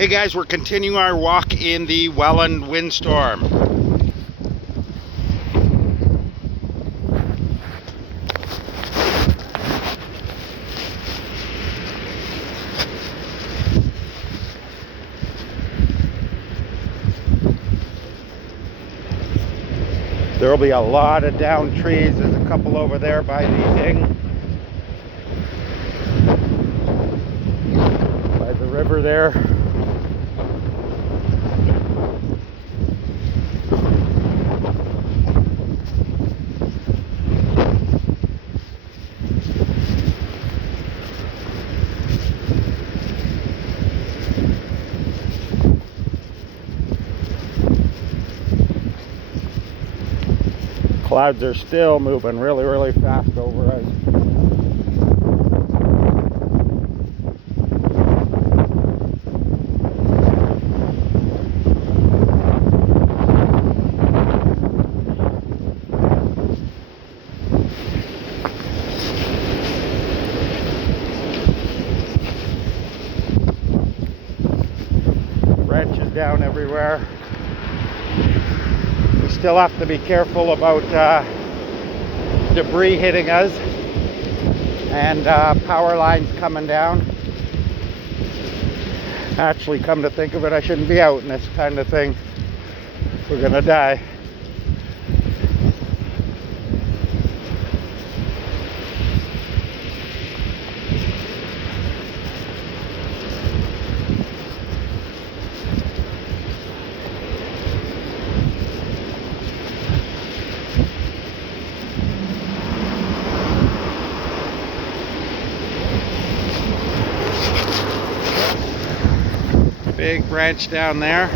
Hey guys, we're continuing our walk in the Welland windstorm. There will be a lot of downed trees. There's a couple over there by the river there. Clouds are still moving really fast over us. Branches down everywhere. We still have to be careful about debris hitting us and power lines coming down. Actually, come to think of it, I shouldn't be out in this kind of thing. We're gonna die. Big branch down there.